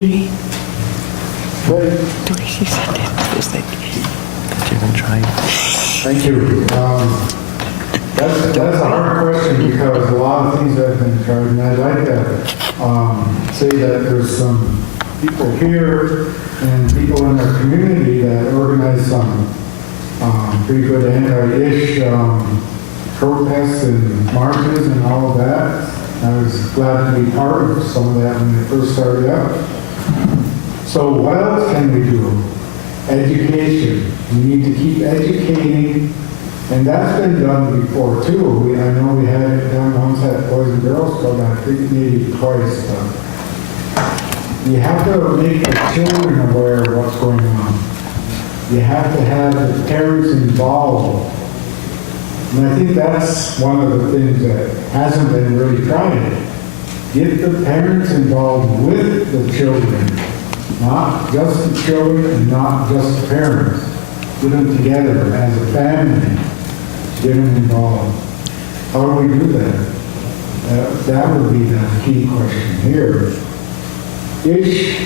She said it was like, did you even try? Thank you. That's a hard question because a lot of things have been tried, and I'd like to say that there's some people here and people in our community that organize some pretty good anti-ish protests and marches and all of that. I was glad to be part of some of that when it first started out. So what else can we do? Education. We need to keep educating, and that's been done before too. I know we had it done once at Boys and Girls Club, I think maybe twice. But you have to make the children aware of what's going on. You have to have the parents involved. And I think that's one of the things that hasn't been really tried. Get the parents involved with the children. Not just the children and not just the parents. Get them together as a family. Get them involved. How do we do that? That would be the key question here. Ish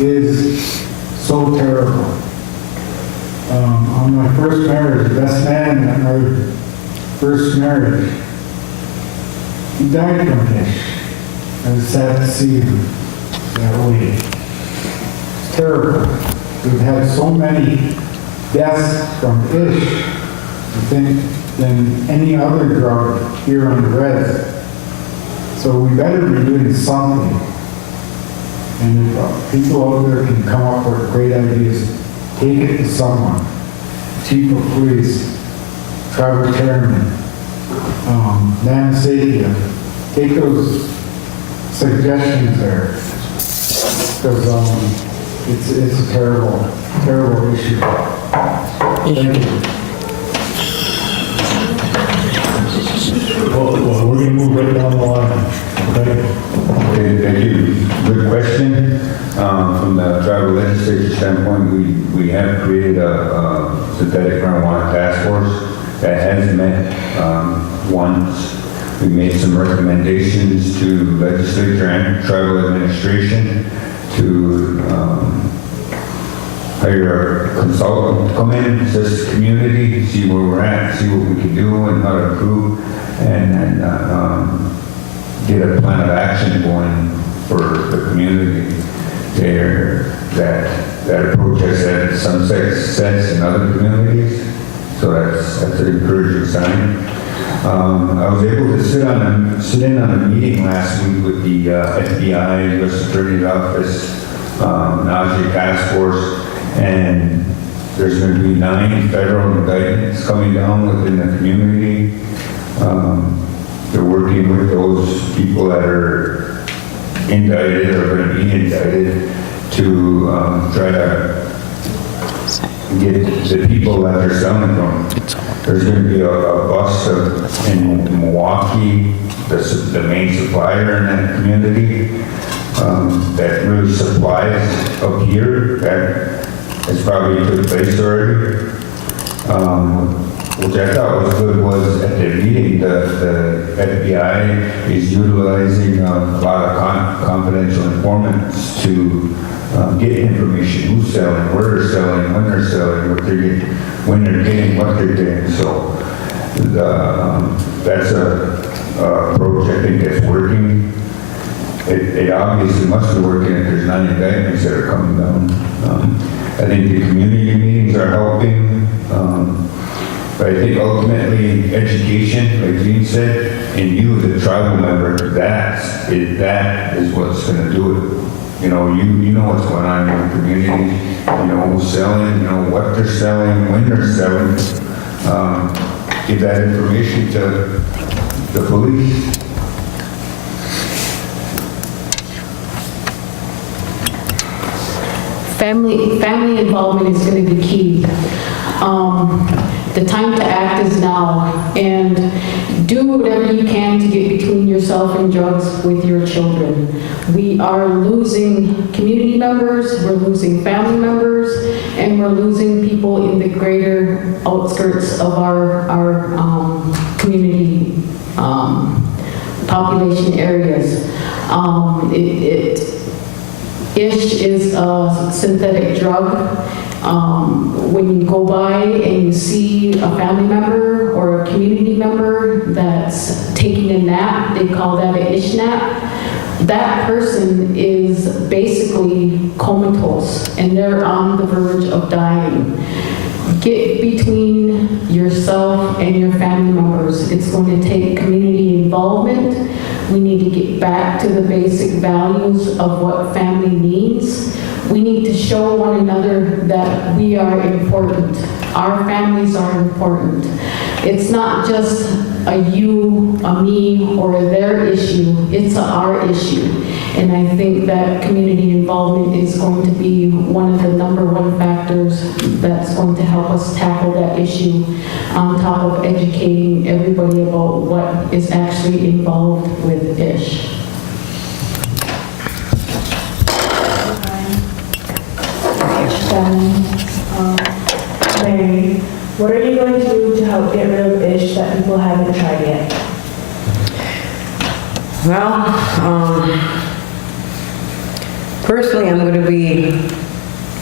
is so terrible. On my first marriage, the best man at my first marriage, he died from ish. I was sad to see him that way. Terrible. We've had so many deaths from ish, I think, than any other drug here on the res. So we better be doing something. And if people out there can come up with great ideas, take it to someone. Chief of Police, Trevor Chairman, Nanasadia. Take those suggestions there. Because it's a terrible, terrible issue. Thank you. Well, we're going to move right down the line. Okay, thank you. Good question. From the tribal legislature standpoint, we have created a synthetic marijuana task force that has met once. We made some recommendations to legislature and tribal administration to hire a consultant to come in, assist the community, see where we're at, see what we can do and how to improve, and get a plan of action going for the community there. That approach has had some success in other communities, so that's an encouraging sign. I was able to sit in on a meeting last week with the FBI, U.S. Attorney's Office, Nausea Task Force, and there's going to be 9 federal indictments coming down within the community. They're working with those people that are indicted or going to be indicted to try to get the people that they're selling from. There's going to be a bus in Milwaukee, the main supplier in that community, that really supplies up here. That has probably took place already. Which I thought was good was at the meeting, the FBI is utilizing a lot of confidential informants to get information, who's selling, where they're selling, when they're selling, what they're getting, when they're getting, what they're getting. So that's a approach I think that's working. It obviously must be working if there's 9 indictments that are coming down. I think the community meetings are helping. But I think ultimately education, like Gene said, and you as a tribal member, that is what's going to do it. You know, you know what's going on in your community. You know who's selling, you know what they're selling, when they're selling. Give that information to the police. Family involvement is going to be key. The time to act is now, and do whatever you can to get between yourself and drugs with your children. We are losing community members, we're losing family members, and we're losing people in the greater outskirts of our community population areas. Ish is a synthetic drug. When you go by and you see a family member or a community member that's taking a nap, they call that an ish nap. That person is basically comatose and they're on the verge of dying. Get between yourself and your family members. It's going to take community involvement. We need to get back to the basic values of what family means. We need to show one another that we are important. Our families are important. It's not just a you, a me, or a their issue. It's a our issue. And I think that community involvement is going to be one of the #1 factors that's going to help us tackle that issue, on top of educating everybody about what is actually involved with ISH. Mary, what are you going to do to help get rid of ISH that people haven't tried yet? Well, personally, I'm going to be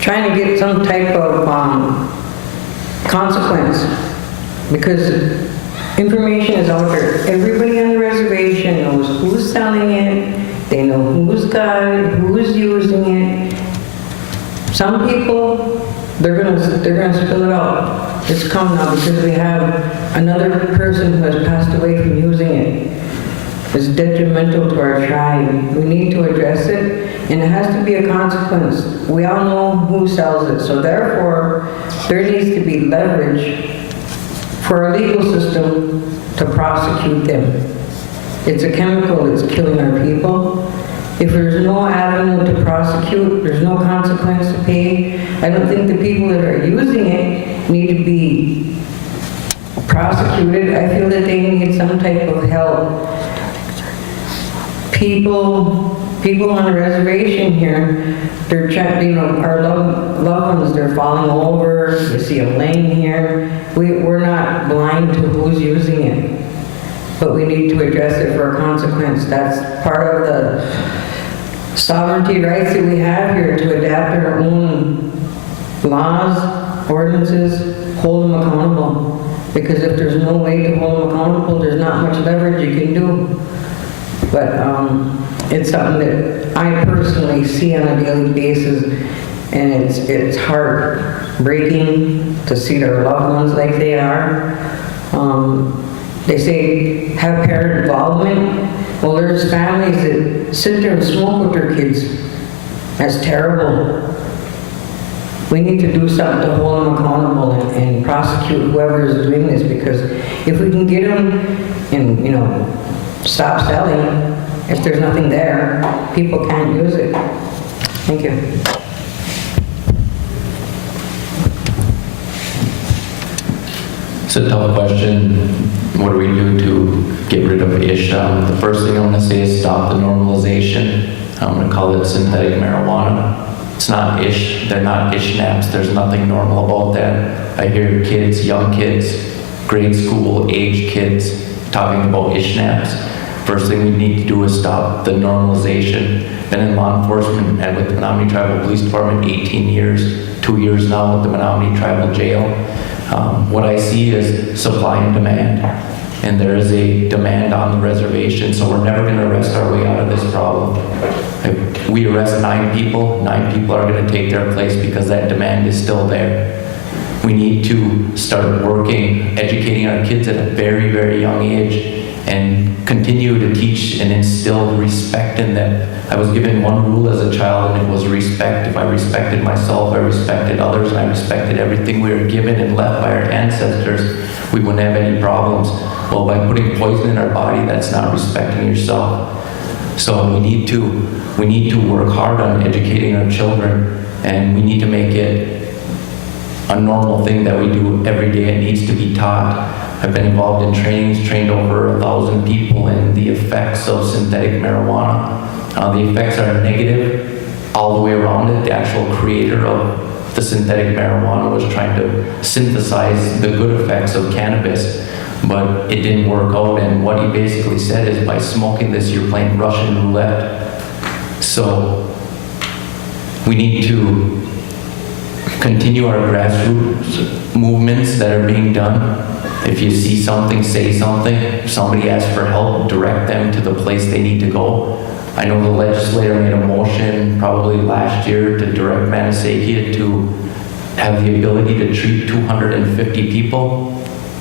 trying to get some type of consequence, because information is out there. Everybody on the reservation knows who's selling it, they know who's got it, who's using it. Some people, they're gonna spill it out. It's come now because we have another person who has passed away from using it. It's detrimental to our tribe. We need to address it, and it has to be a consequence. We all know who sells it, so therefore, there needs to be leverage for our legal system to prosecute them. It's a chemical that's killing our people. If there's no avenue to prosecute, there's no consequence to pay, I don't think the people that are using it need to be prosecuted. I feel that they need some type of help. People on the reservation here, they're checking, our loved ones, they're falling over, you see them laying here. We're not blind to who's using it, but we need to address it for a consequence. That's part of the sovereignty rights that we have here, to adapt our own laws, ordinances, hold them accountable. Because if there's no way to hold them accountable, there's not much leverage you can do. But it's something that I personally see on a daily basis, and it's heartbreaking to see their loved ones like they are. They say have parent involvement. Well, there's families that sit there and smoke with their kids. That's terrible. We need to do something to hold them accountable and prosecute whoever is doing this, because if we can get them and, stop selling, if there's nothing there, people can't use it. Thank you. It's a tough question. What do we do to get rid of ISH? The first thing I'm going to say is stop the normalization. I'm going to call it synthetic marijuana. It's not ISH. They're not ISH naps. There's nothing normal about that. I hear kids, young kids, grade school age kids talking about ISH naps. First thing we need to do is stop the normalization. Been in law enforcement and with the Menominee Tribal Police Department 18 years, 2 years now with the Menominee Tribal Jail. What I see is supply and demand, and there is a demand on the reservation, so we're never going to arrest our way out of this problem. If we arrest 9 people are going to take their place because that demand is still there. We need to start working, educating our kids at a very, very young age, and continue to teach and instill respect in them. I was given one rule as a child, and it was respect. If I respected myself, I respected others, and I respected everything we were given and left by our ancestors, we wouldn't have any problems. Well, by putting poison in our body, that's not respecting yourself. So we need to work hard on educating our children, and we need to make it a normal thing that we do every day. It needs to be taught. I've been involved in trainings, trained over 1,000 people in the effects of synthetic marijuana. The effects are negative all the way around it. The actual creator of the synthetic marijuana was trying to synthesize the good effects of cannabis, but it didn't work out. And what he basically said is, by smoking this, you're playing Russian roulette. So We need to continue our grassroots movements that are being done. If you see something, say something. If somebody asks for help, direct them to the place they need to go. I know the legislator made a motion probably last year to direct Manassakia to have the ability to treat 250 people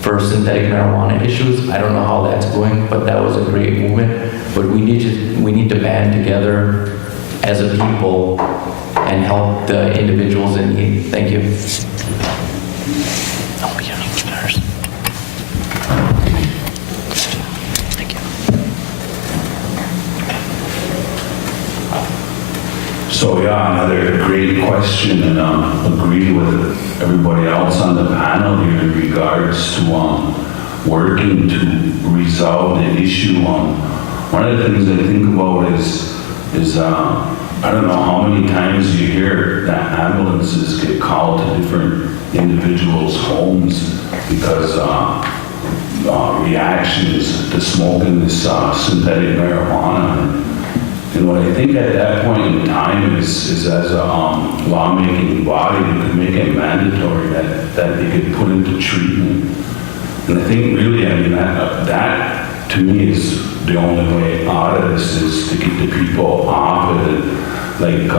for synthetic marijuana issues. I don't know how that's going, but that was a great movement. But we need to band together as a people and help the individuals in need. Thank you. So yeah, another great question, and agree with everybody else on the panel here in regards to working to resolve the issue. One of the things I think about is I don't know how many times you hear that ambulances get called to different individuals' homes because reactions to smoking this synthetic marijuana. And what I think at that point in time is as a lawmaking body, we could make it mandatory that they could put into treatment. And I think really, I mean, that to me is the only way out of this, is to get the people off of it. Like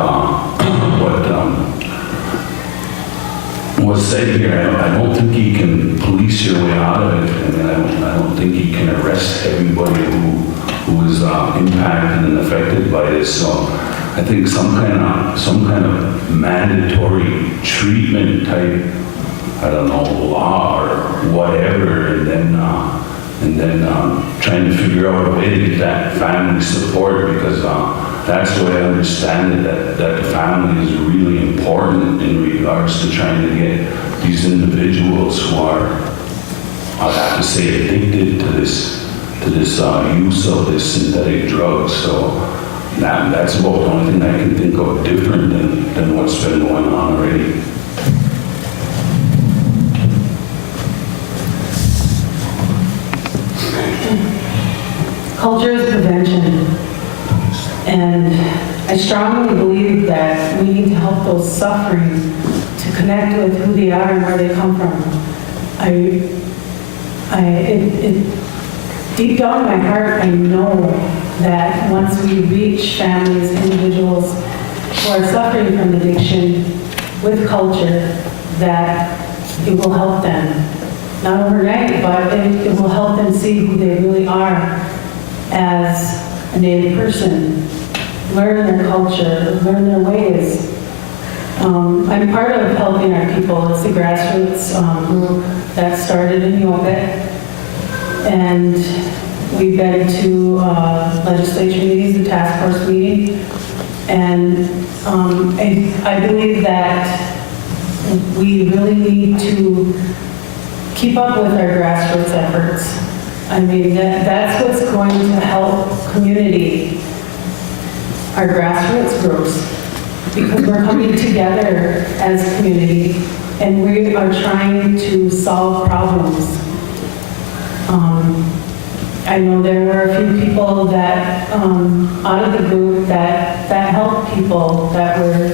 what was said here, I don't think you can police your way out of it. I mean, I don't think you can arrest everybody who is impacted and affected by this. So I think some kind of mandatory treatment type, I don't know, law or whatever, and then trying to figure out a way to get that family support, because that's the way I understand it, that the family is really important in regards to trying to get these individuals who are, I'll have to say, addicted to this use of this synthetic drug. So that's about the only thing I can think of different than what's been going on already. Culture is prevention, and I strongly believe that we need to help those suffering to connect with who they are and where they come from. Deep down in my heart, I know that once we reach families, individuals who are suffering from addiction with culture, that it will help them. Not overnight, but it will help them see who they really are as a Native person, learn their culture, learn their ways. I'm part of helping our people. It's a grassroots group that started in Yobit. And we've been to legislature meetings, the task force meeting, and I believe that we really need to keep up with our grassroots efforts. I mean, that's what's going to help community, our grassroots groups, because we're coming together as a community and we are trying to solve problems. I know there were a few people that, out of the group that helped people that were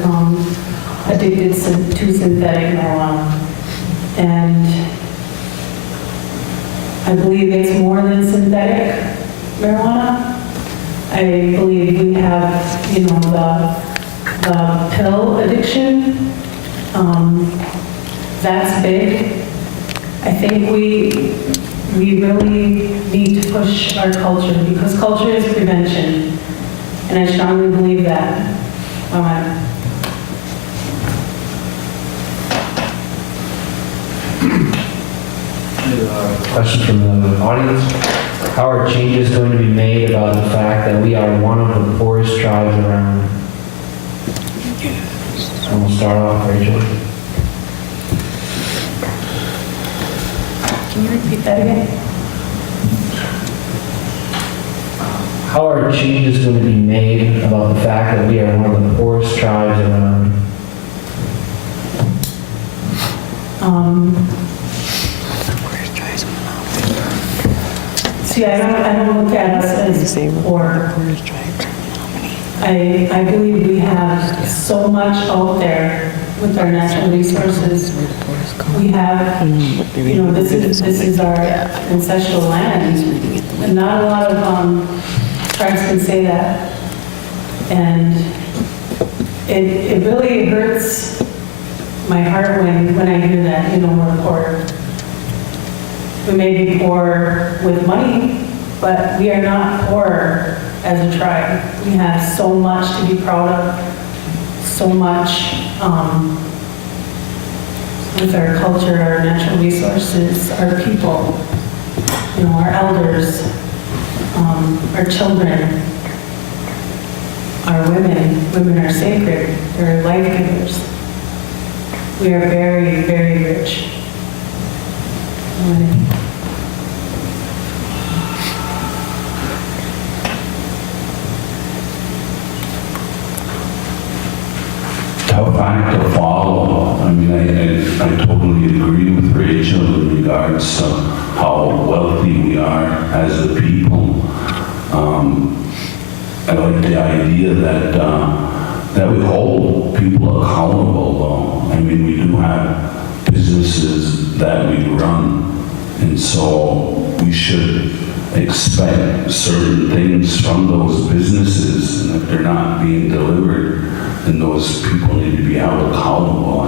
addicted to synthetic marijuana. And I believe it's more than synthetic marijuana. I believe we have, you know, the pill addiction. That's big. I think we really need to push our culture, because culture is prevention, and I strongly believe that. Question from the audience. How are changes going to be made about the fact that we are one of the poorest tribes around? And we'll start off, Rachel. Can you repeat that again? How are changes going to be made about the fact that we are one of the poorest tribes around? See, I don't look at us as poor. I believe we have so much out there with our natural resources. We have, this is our ancestral land. And not a lot of tribes can say that. And it really hurts my heart when I hear that, we're poor. We may be poor with money, but we are not poor as a tribe. We have so much to be proud of, so much with our culture, our natural resources, our people, our elders, our children, our women. Women are sacred. They're life givers. We are very, very rich. Tough act to follow. I mean, I totally agree with Rachel in regards to how wealthy we are as a people. I like the idea that we hold people accountable, though. I mean, we do have businesses that we run, and so we should expect certain things from those businesses, and if they're not being delivered, then those people need to be held accountable.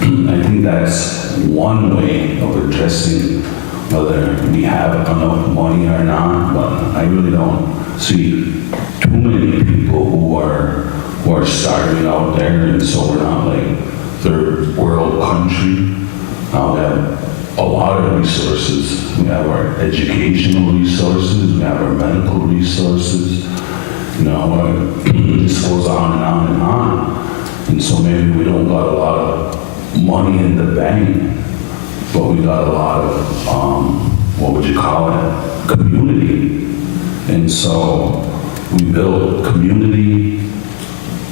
I think that's one way of addressing whether we have enough money or not, but I really don't see too many people who are starving out there, and so we're not like third world country. We have a lot of resources. We have our educational resources, we have our medical resources, this goes on and on and on. And so maybe we don't got a lot of money in the bank, but we got a lot of, what would you call it, community. And so we build community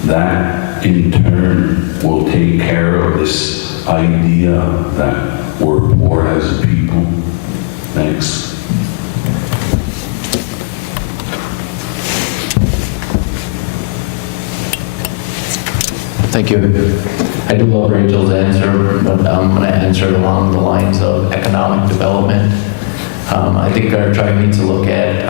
that in turn will take care of this idea that we're poor as a people. Thanks. Thank you. I do love Rachel's answer, but I'm going to answer it along the lines of economic development. I think our tribe needs to look at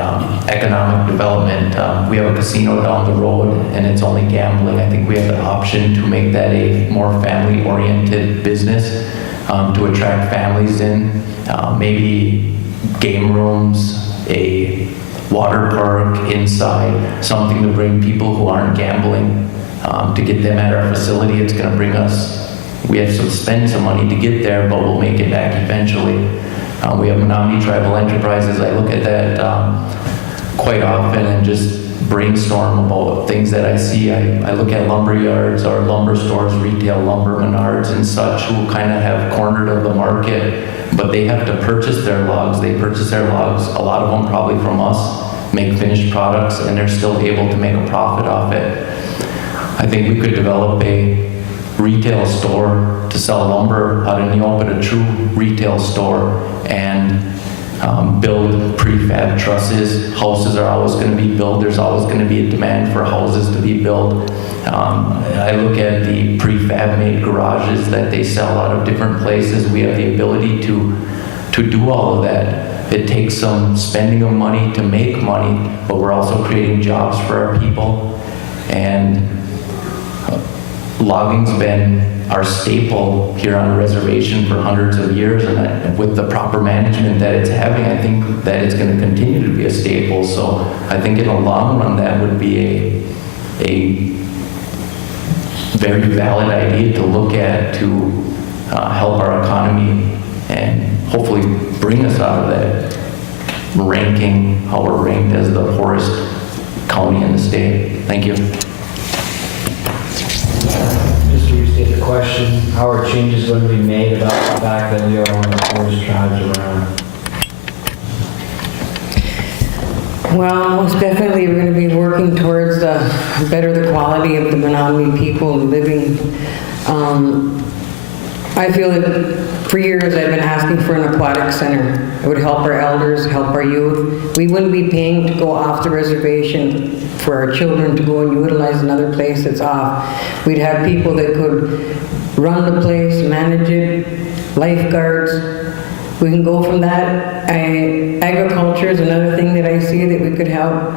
economic development. We have a casino down the road, and it's only gambling. I think we have an option to make that a more family-oriented business to attract families in. Maybe game rooms, a water park inside, something to bring people who aren't gambling to get them at our facility. It's going to bring us, we have to spend some money to get there, but we'll make it back eventually. We have Menominee Tribal Enterprises. I look at that quite often and just brainstorm about things that I see. I look at lumber yards or lumber stores, retail lumber, Menards and such, who kind of have cornered of the market, but they have to purchase their logs. They purchase their logs, a lot of them probably from us, make finished products, and they're still able to make a profit off it. I think we could develop a retail store to sell lumber out in Neopa, a true retail store, and build prefab trusses. Houses are always going to be built. There's always going to be a demand for houses to be built. I look at the prefab made garages that they sell out of different places. We have the ability to do all of that. It takes some spending of money to make money, but we're also creating jobs for our people. And logging's been our staple here on the reservation for hundreds of years, and with the proper management that it's having, I think that it's going to continue to be a staple. So I think in the long run that would be a very valid idea to look at to help our economy and hopefully bring us out of that ranking, how we're ranked as the poorest county in the state. Thank you. Just to restate the question, how are changes going to be made about the fact that we are one of the poorest tribes around? Well, most definitely we're going to be working towards better the quality of the Menominee people living. I feel that for years I've been asking for an aquatic center. It would help our elders, help our youth. We wouldn't be paying to go off the reservation for our children to go and utilize another place that's off. We'd have people that could run the place, manage it, lifeguards. We can go from that. Agriculture is another thing that I see that we could help.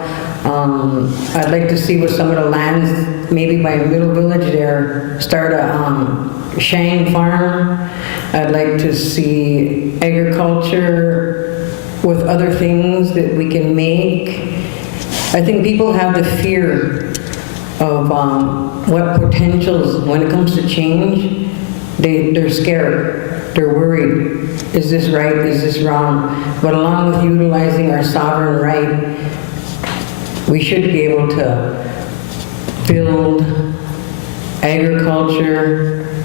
I'd like to see with some of the lands, maybe by Middle Village there, start a Shang farm. I'd like to see agriculture with other things that we can make. I think people have the fear of what potentials, when it comes to change, they're scared, they're worried. Is this right? Is this wrong? But along with utilizing our sovereign right, we should be able to build agriculture,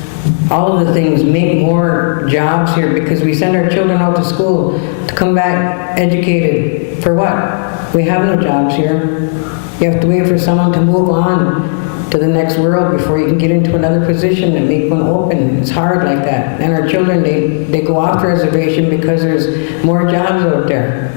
all of the things, make more jobs here, because we send our children out to school to come back educated. For what? We have no jobs here. You have to wait for someone to move on to the next world before you can get into another position and make one open. It's hard like that. And our children, they go off the reservation because there's more jobs out there.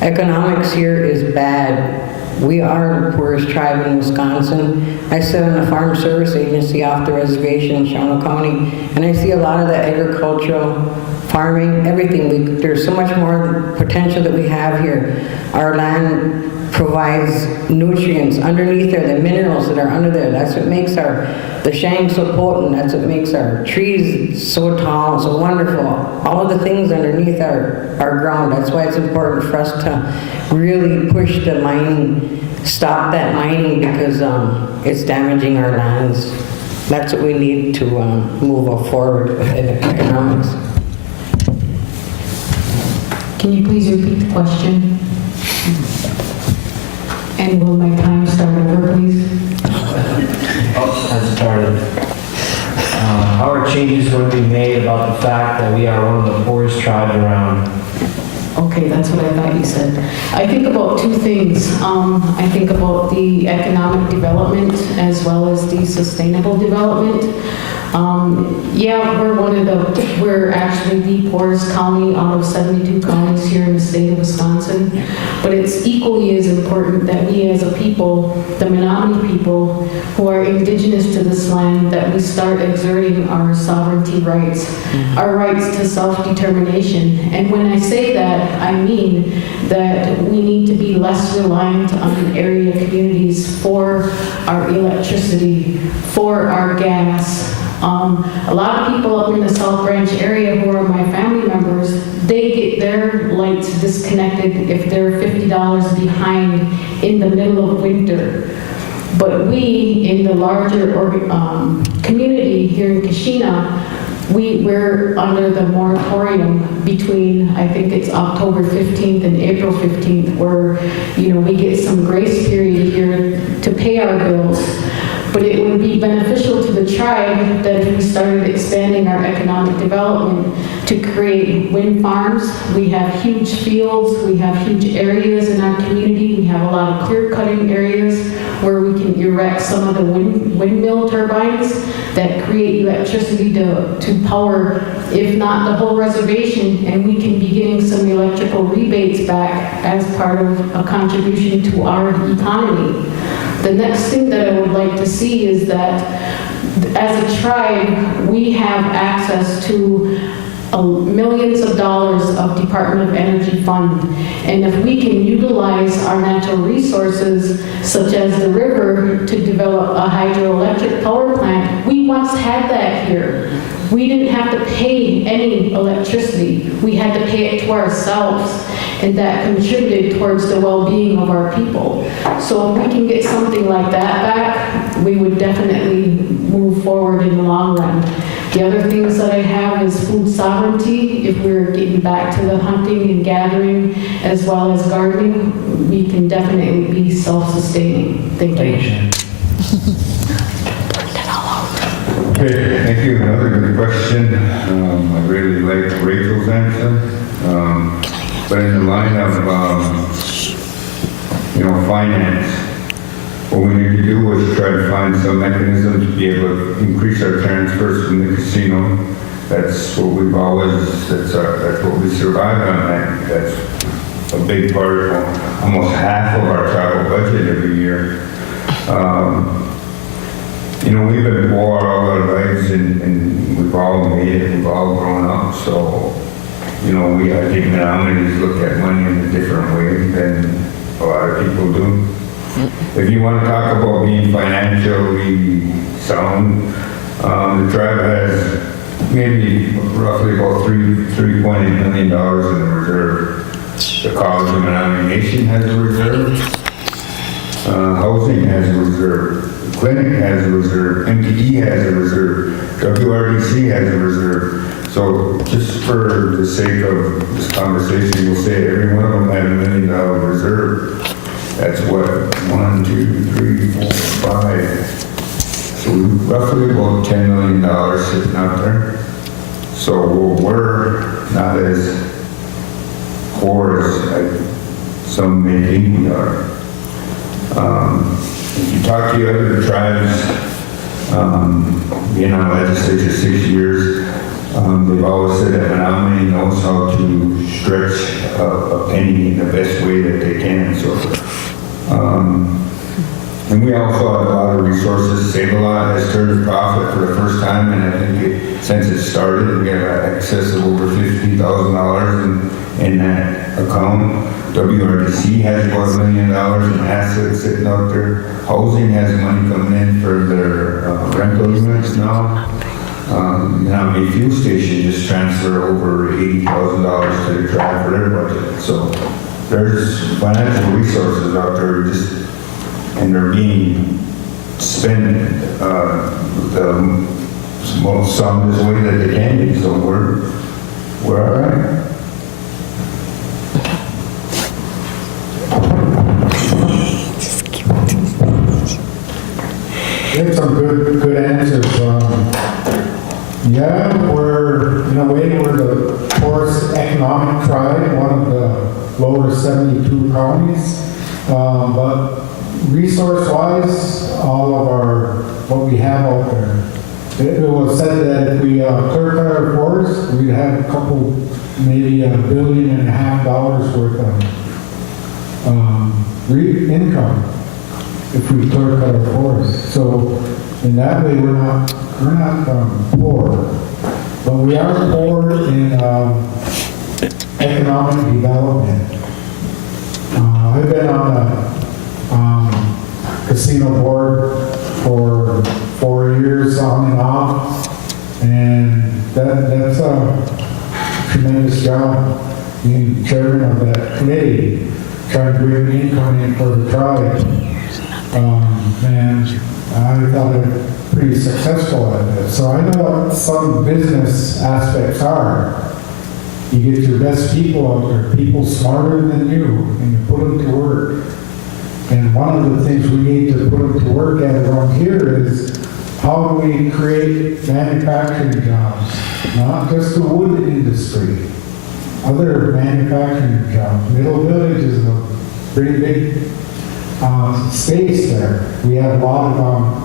Economics here is bad. We are the poorest tribe in Wisconsin. I sit on a farm service agency off the reservation in Shawano County, and I see a lot of the agricultural, farming, everything. There's so much more potential that we have here. Our land provides nutrients underneath there, the minerals that are under there. That's what makes the Shang so potent. That's what makes our trees so tall, so wonderful. All of the things underneath our ground. That's why it's important for us to really push the mining, stop that mining, because it's damaging our lands. That's what we need to move forward with economics. Can you please repeat the question? And will my time start over, please? Has started. How are changes going to be made about the fact that we are one of the poorest tribes around? Okay, that's what I thought you said. I think about two things. I think about the economic development as well as the sustainable development. Yeah, we're actually the poorest county out of 72 counties here in the state of Wisconsin. But it's equally as important that we as a people, the Menominee people, who are indigenous to this land, that we start exerting our sovereignty rights, our rights to self-determination. And when I say that, I mean that we need to be less reliant on area communities for our electricity, for our gas. A lot of people up in the South Branch area who are my family members, they get their lights disconnected if they're $50 behind in the middle of winter. But we, in the larger community here in Kashina, we're under the moratorium between, I think it's October 15th and April 15th, where, we get some grace period here to pay our bills. But it would be beneficial to the tribe that if we started expanding our economic development to create wind farms. We have huge fields, we have huge areas in our community, we have a lot of clear cutting areas where we can erect some of the windmill turbines that create electricity to power, if not the whole reservation, and we can be getting some electrical rebates back as part of a contribution to our economy. The next thing that I would like to see is that as a tribe, we have access to millions of dollars of Department of Energy fund. And if we can utilize our natural resources, such as the river, to develop a hydroelectric power plant, we once had that here. We didn't have to pay any electricity. We had to pay it to ourselves, and that contributed towards the well-being of our people. So if we can get something like that back, we would definitely move forward in the long run. The other things that I have is food sovereignty. If we're getting back to the hunting and gathering as well as gardening, we can definitely be self-sustaining. Thank you. Okay, thank you. Another good question. I really like Rachel's answer. But in the line of, finance, what we need to do is try to find some mechanism to be able to increase our transfers from the casino that's what we've always, that's what we survive on. That's a big part of, almost half of our travel budget every year. You know, we've been poor all our lives, and we've all made it, we've all grown up, so, you know, I think Menominee look at money in a different way than a lot of people do. If you want to talk about being financially sound, the tribe has maybe roughly about $3.8 million in the reserve. The College of Menominee Nation has a reserve. Housing has a reserve. Clinic has a reserve. MTE has a reserve. WRDC has a reserve. So just for the sake of this conversation, we'll say every one of them had $1 million reserve. That's what, 1, 2, 3, 4, 5. So roughly about $10 million sitting out there. So we're not as poor as some may think we are. If you talk to the other tribes, being on legislature 6 years, they've always said that Menominee knows how to stretch a penny in the best way that they can. So, and we also have a lot of resources. Save a Lot has turned a profit for the first time, and I think since it started, we have excess of over $50,000 in that account. WRDC has about $1 million in assets sitting out there. Housing has money coming in for their rental units now. Menominee Fuel Station just transferred over $80,000 to the tribe for their budget. So there's financial resources out there, and they're being spent the most soundest way that they can be. So we're all right. Get some good answers. Yeah, we're, in a way, we're the poorest economic tribe, one of the lower 72 counties. But resource-wise, all of what we have out there. It was said that if we clear cut our forests, we'd have a couple, maybe $1.5 billion worth of income if we clear cut our forests. So in that way, we're not poor, but we are poor in economic development. I've been on a casino board for 4 years on and off, and that's a tremendous job being chairman of that committee, trying to bring income in for the tribe. And I thought it pretty successful at it. So I know what some business aspects are. You get your best people out there, people smarter than you, and you put them to work. And one of the things we need to put them to work at around here is how do we create manufacturing jobs, not just the wood industry, other manufacturing jobs. Middle Village is a pretty big space there. We have a lot of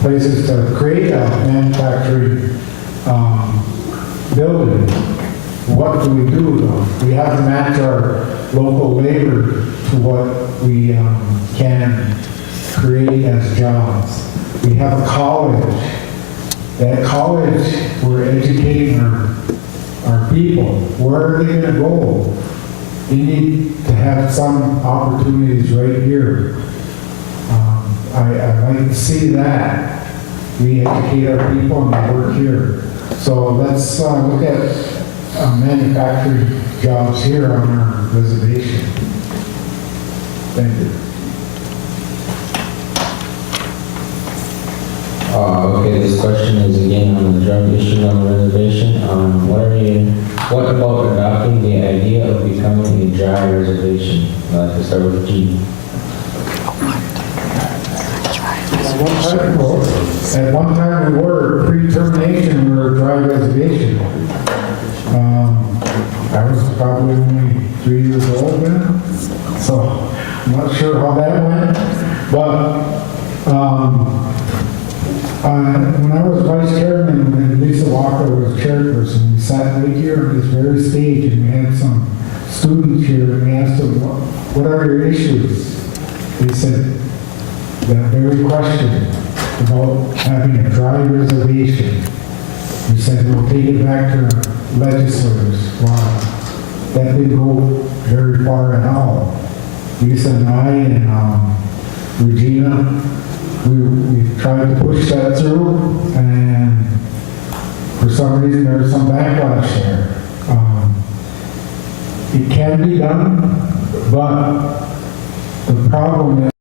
places to create a manufacturing building. What do we do though? We have to match our local labor to what we can create as jobs. We have a college. At college, we're educating our people. Where are they going to go? We need to have some opportunities right here. I like to see that. We educate our people and they work here. So let's look at manufacturing jobs here on our reservation. Thank you. Okay, this question is again on the drug issue on the reservation. What about adopting the idea of becoming a dry reservation? Let's start with G. At one time we were, pre-termination, we were a dry reservation. I was probably only 3 years old then, so I'm not sure how that went. But When I was vice chairman, when Lisa Walker was chairperson, we sat right here on this very stage and we had some students here and we asked them, what are your issues? They said that very question about having a dry reservation. We said we'll take it back to legislators. Wow, that didn't go very far at all. Lisa and I and Regina, we tried to push that through, and for some reason there was some backlash there. It can be done, but the problem is